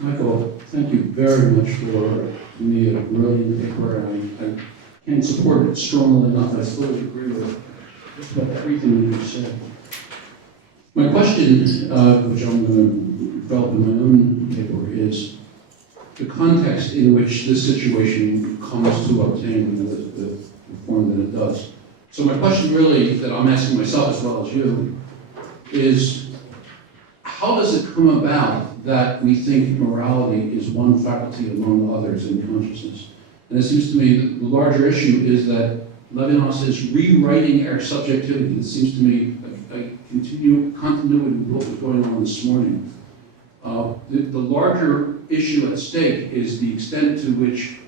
Michael, thank you very much for me a brilliant paper. I can't support it strongly enough. I fully agree with just about everything you said. My question, which I'm going to develop in my own paper, is the context in which this situation comes to obtain the form that it does. So my question really that I'm asking myself as well as you is, how does it come about that we think morality is one faculty among others in consciousness? And it seems to me that the larger issue is that Levinas is rewriting our subjectivity. It seems to me a continuity with what was going on this morning. The larger issue at stake is the extent to which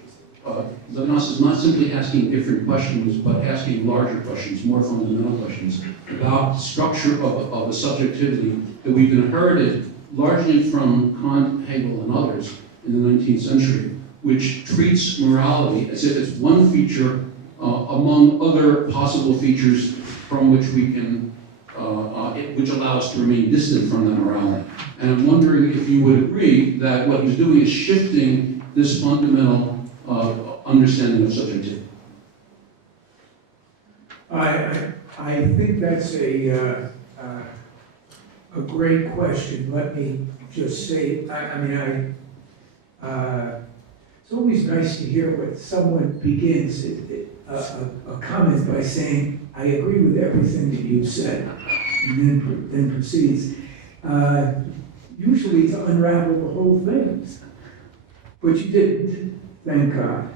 Levinas is not simply asking different questions, but asking larger questions, more fundamental questions about the structure of a subjectivity that we've inherited largely from Kant, Hegel, and others in the 19th century, which treats morality as if it's one feature among other possible features from which we can, which allow us to remain distant from that morality. And I'm wondering if you would agree that what he's doing is shifting this fundamental understanding of subjectivity. I think that's a great question. Let me just say, it's always nice to hear what someone begins a comment by saying, I agree with everything that you've said, and then proceeds. Usually to unravel the whole thing, but you didn't, thank God.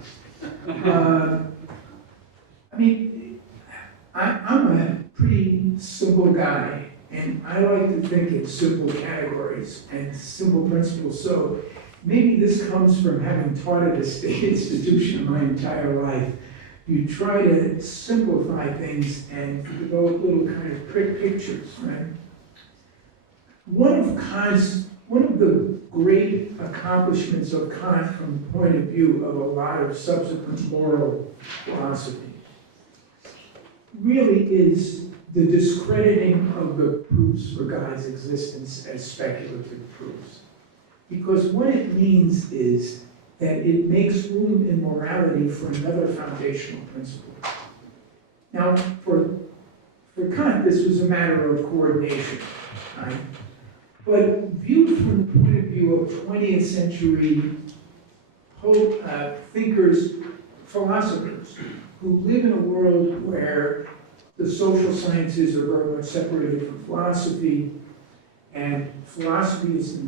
I'm a pretty simple guy, and I like to think in simple categories and simple principles. So maybe this comes from having taught at a state institution my entire life. You try to simplify things and develop little kind of pictures, right? One of the great accomplishments of Kant from the point of view of a lot of subsequent moral philosophy really is the discrediting of the proofs for God's existence as speculative proofs. Because what it means is that it makes room in morality for another foundational principle. Now, for Kant, this was a matter of coordination, right? But viewed from the point of view of 20th century thinkers, philosophers, who live in a world where the social sciences are very much separated from philosophy, and philosophy is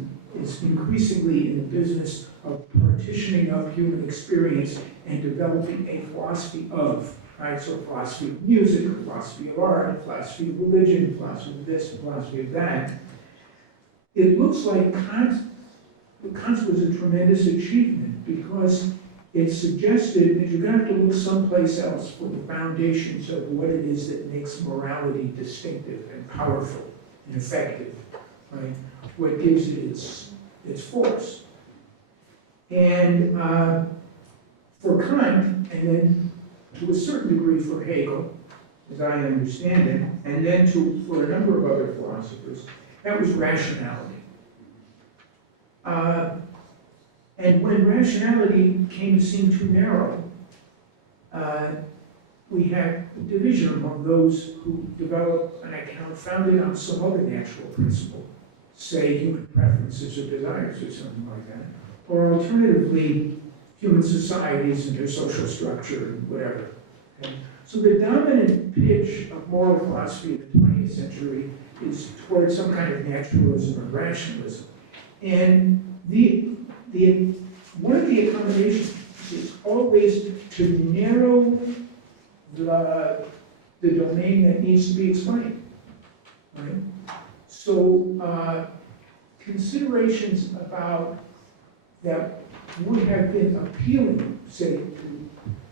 increasingly in the business of partitioning up human experience and developing a philosophy of, right? So philosophy of music, philosophy of art, philosophy of religion, philosophy of this, philosophy of that. It looks like Kant's was a tremendous achievement because it suggested that you're going to have to look someplace else for the foundations of what it is that makes morality distinctive and powerful and effective, right? What gives it its force. And for Kant, and then to a certain degree for Hegel, as I understand it, and then for a number of other philosophers, that was rationality. And when rationality came to seem too narrow, we had a division among those who developed an account founded on some other natural principle, say human preferences or desires or something like that, or alternatively, human societies and their social structure and whatever. Okay? So the dominant pitch of moral philosophy in the 20th century is towards some kind of naturalism or rationalism. And one of the accommodations is always to narrow the domain that needs to be explained. Right? So considerations about that would have been appealing, say,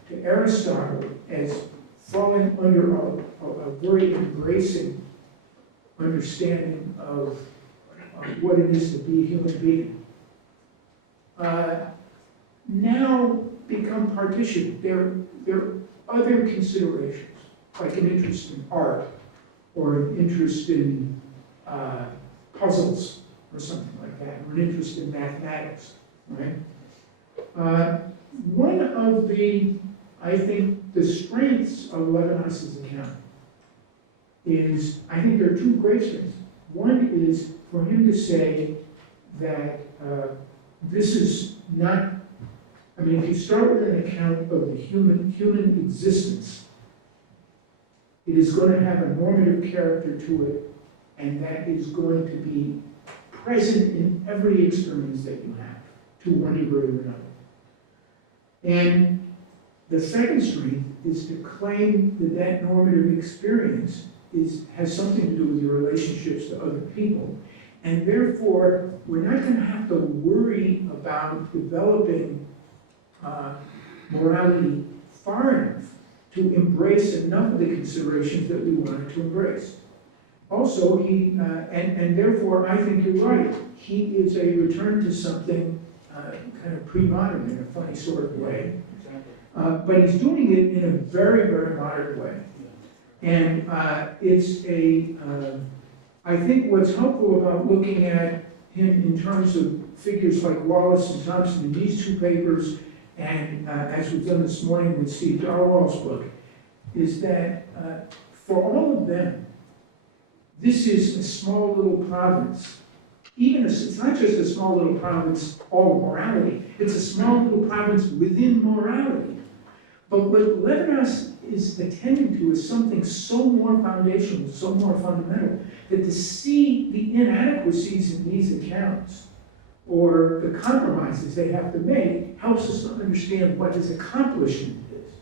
to Aristotle as falling under a very embracing understanding of what it is to be a human being, now become partitioned. There are other considerations, like an interest in art, or an interest in puzzles, or something like that, or an interest in mathematics, right? One of the, I think, the strengths of Levinas's account is, I think there are two great strengths. One is for him to say that this is not, I mean, if you start with an account of the human existence, it is going to have a normative character to it, and that is going to be present in every experience that you have, to one degree or another. And the second strength is to claim that that normative experience has something to do with your relationships to other people. And therefore, we're not going to have to worry about developing morality far enough to embrace enough of the considerations that we wanted to embrace. Also, and therefore, I think you're right. He is a return to something kind of pre-modern in a funny sort of way. But he's doing it in a very, very modern way. And I think what's helpful about looking at him in terms of figures like Wallace and Thompson in these two papers, and as we've done this morning with Steve Darwall's book, is that for all of them, this is a small little province. It's not just a small little province, all of morality. It's a small little province within morality. But what Levinas is attending to is something so more foundational, so more fundamental, that to see the inadequacies in these accounts, or the compromises they have to make, helps us to understand what his accomplishment is.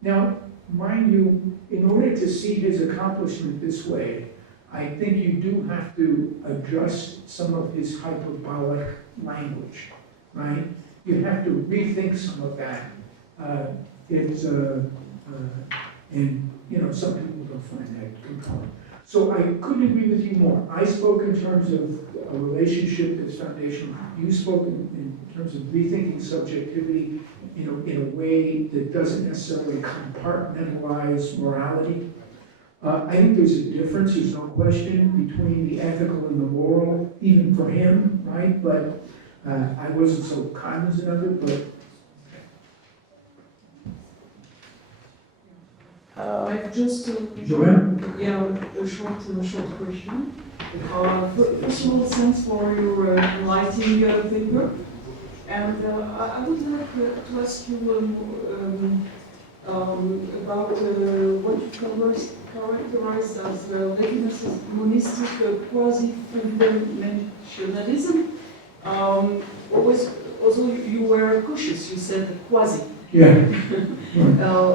Now, mind you, in order to see his accomplishment this way, I think you do have to adjust some of his hyperbolic language, right? You have to rethink some of that. And some people don't find that compelling. So I couldn't agree with you more. I spoke in terms of a relationship that's foundational. You spoke in terms of rethinking subjectivity, in a way that doesn't necessarily compartmentalize morality. I think there's a difference, there's no question, between the ethical and the moral, even for him, right? But I wasn't so cognizant of it, but I've just Joanne? a short question. First of all, thanks for your writing paper, and I would like to ask you about what you characterized as Levinas' monistic quasi-fundamentalism. Although you were cautious, you said quasi. Yeah.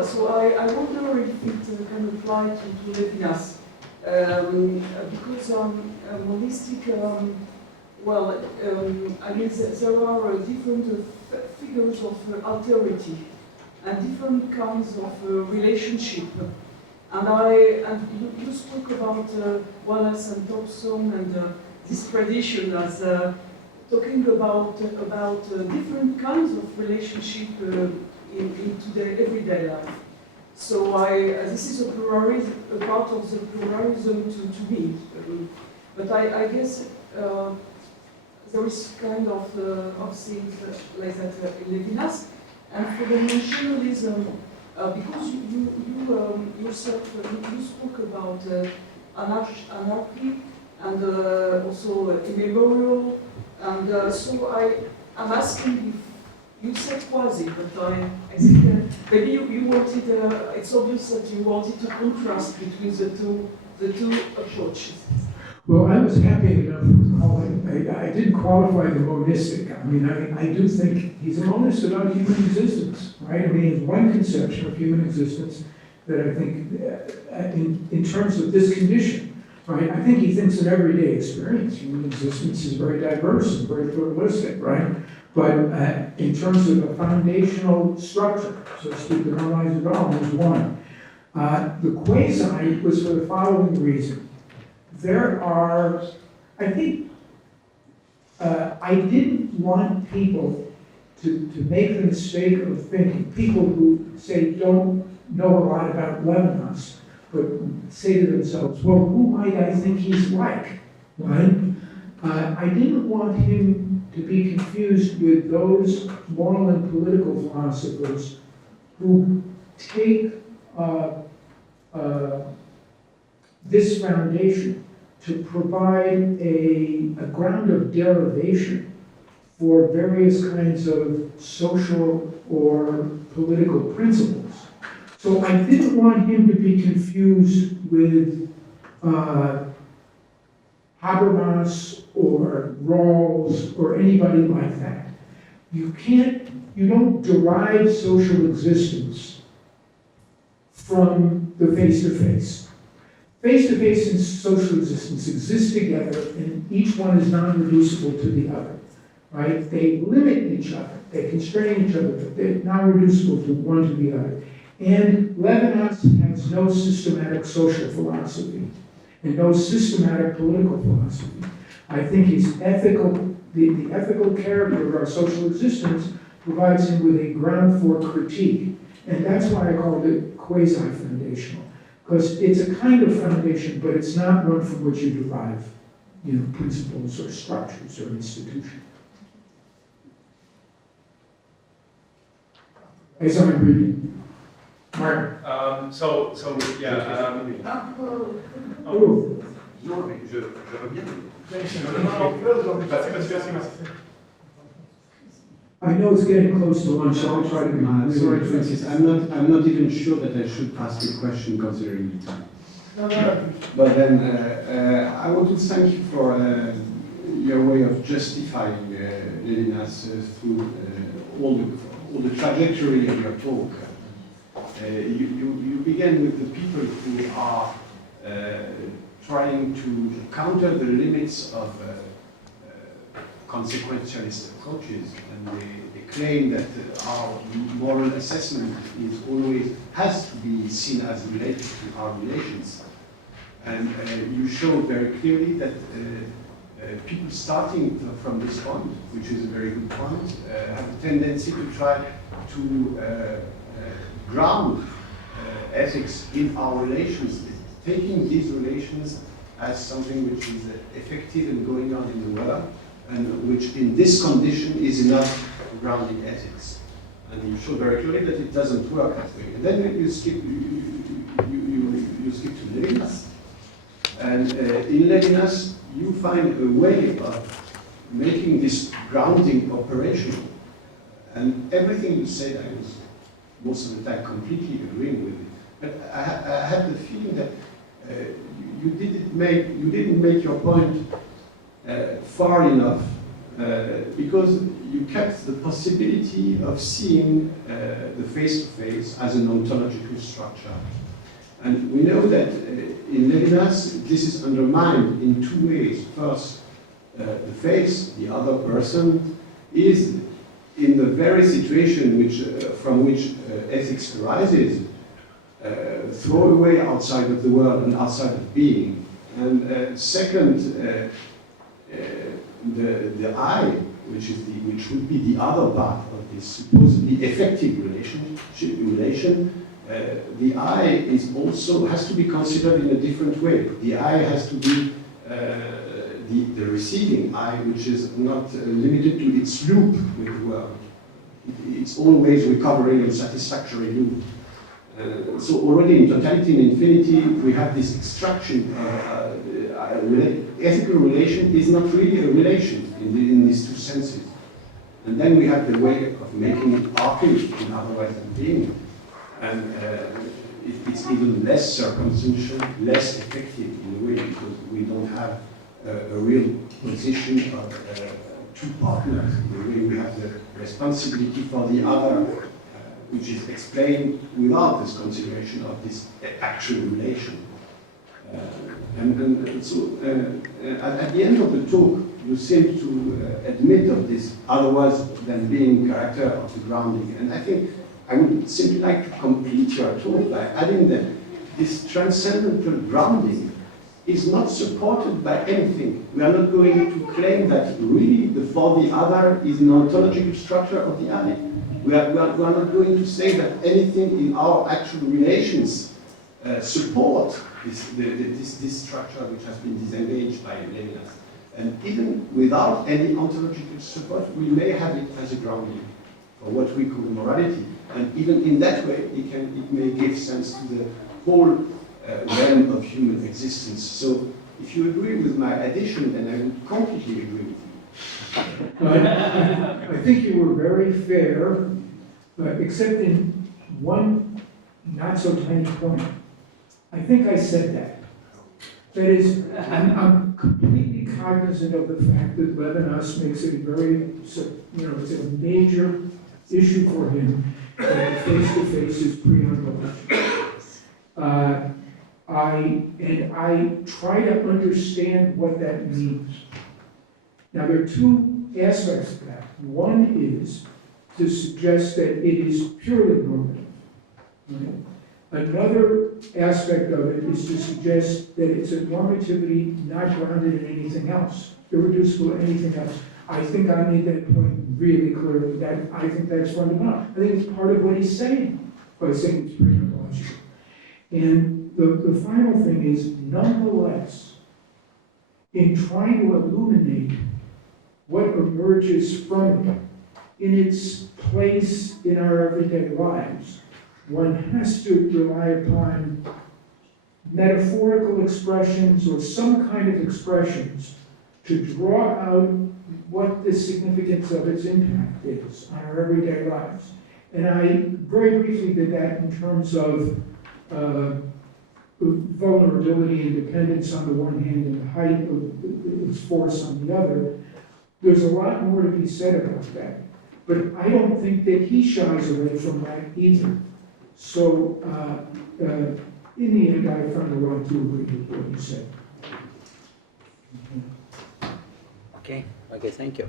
So I wonder if it can apply to Levinas, because monistic, I mean, there are different figures of alterity and different kinds of relationship. And you spoke about Wallace and Thompson and this tradition as talking about different kinds of relationship in today's everyday life. So this is a pluralism, a part of the pluralism to me. But I guess there is kind of things like that in Levinas. And for the nationalism, because you yourself you spoke about anarchy and also immemorial, and so I'm asking if you said quasi, but I think maybe you wanted. It's obvious that you wanted to contrast between the two approaches. Well, I was happy enough with calling. I didn't qualify the monistic. I mean, I do think he's a monist about human existence, right? I mean, it's one conception of human existence that I think, in terms of this condition, right? I think he thinks in everyday experience, human existence is very diverse and very pluralistic, right? But in terms of a foundational structure, so to speak, that underlies it all, there's one. The quasi was for the following reason. There are, I think, I didn't want people to make the mistake of thinking, people who say don't know a lot about Levinas, but say to themselves, well, who might I think he's like, right? I didn't want him to be confused with those moral and political philosophers who take this foundation to provide a ground of derivation for various kinds of social or political principles. So I didn't want him to be confused with Habermas or Rawls or anybody like that. You don't derive social existence from the face-to-face. Face-to-face and social existence exist together, and each one is non-reducible to the other, right? They limit each other, they constrain each other, but they're non-reducible to one to the other. And Levinas has no systematic social philosophy and no systematic political philosophy. I think his ethical, the ethical character of our social existence provides him with a ground for critique. And that's why I called it quasi-foundational. Because it's a kind of foundation, but it's not one from which you derive, principles or structures or institutions. As I'm reading. Mark. Yeah. Oh. Non, mais je reviens. I know it's getting close to lunch, so I'll try to be Sorry, really Francis, I'm not even sure that I should ask a question considering the time. But then I want to thank you for your way of justifying Levinas through all the trajectory of your talk. You began with the people who are trying to counter the limits of consequentialist approaches, and they claim that our moral assessment has to be seen as related to our relations. And you showed very clearly that people starting from this point, which is a very good point, have a tendency to try to ground ethics in our relations, taking these relations as something which is effective and going on in the world, and which in this condition is enough for grounding ethics. And you show very clearly that it doesn't work that way. And then you skip to Levinas. And in Levinas, you find a way of making this grounding operational. And everything you said, I was most of the time completely agreeing with it. But I had the feeling that you didn't make your point far enough, because you kept the possibility of seeing the face-to-face as an ontological structure. And we know that in Levinas, this is undermined in two ways. First, the face, the other person, is in the very situation from which ethics arises, throw away outside of the world and outside of being. And second, the I, which would be the other part of this supposedly effective relation, the eye is also has to be considered in a different way. The eye has to be the receiving eye, which is not limited to its loop with the world. It's always recovering a satisfactory loop. So already in totality and infinity, we have this extraction. Ethical relation is not really a relation in these two senses. And then we have the way of making it archaic, in other words, than being. And it's even less circumstantial, less effective in a way, because we don't have a real position of two partners. In a way, we have the responsibility for the other, which is explained without this consideration of this actual relation. And so, at the end of the talk, you seem to admit of this otherwise than being character of the grounding. And I think I would simply like to complete your talk by adding that this transcendental grounding is not supported by anything. We are not going to claim that really the for the other is an ontological structure of the I. We are not going to say that anything in our actual relations support this structure which has been disengaged by Levinas. And even without any ontological support, we may have it as a grounding for what we call morality. And even in that way, it may give sense to the whole realm of human existence. So if you agree with my addition, then I would completely agree with you. I think you were very fair, except in one not so tiny point. I think I said that. That is, I'm completely cognizant of the fact that Levinas makes it very, it's a major issue for him that face-to-face is pre-ontological. I try to understand what that means. Now, there are two aspects of that. One is to suggest that it is purely normative. Right? Another aspect of it is to suggest that it's a normativity not grounded in anything else, irreducible to anything else. I think I made that point really clearly, that I think that's fundamental. I think it's part of what he's saying by saying it's pre-ontological. And the final thing is, nonetheless, in trying to illuminate what emerges from it in its place in our everyday lives, one has to rely upon metaphorical expressions or some kind of expressions to draw out what the significance of its impact is on our everyday lives. And I very briefly did that in terms of vulnerability and dependence on the one hand and the height of its force on the other. There's a lot more to be said about that. But I don't think that he shies away from that either. So, in the end, I found a lot to agree with what he said. Okay, thank you.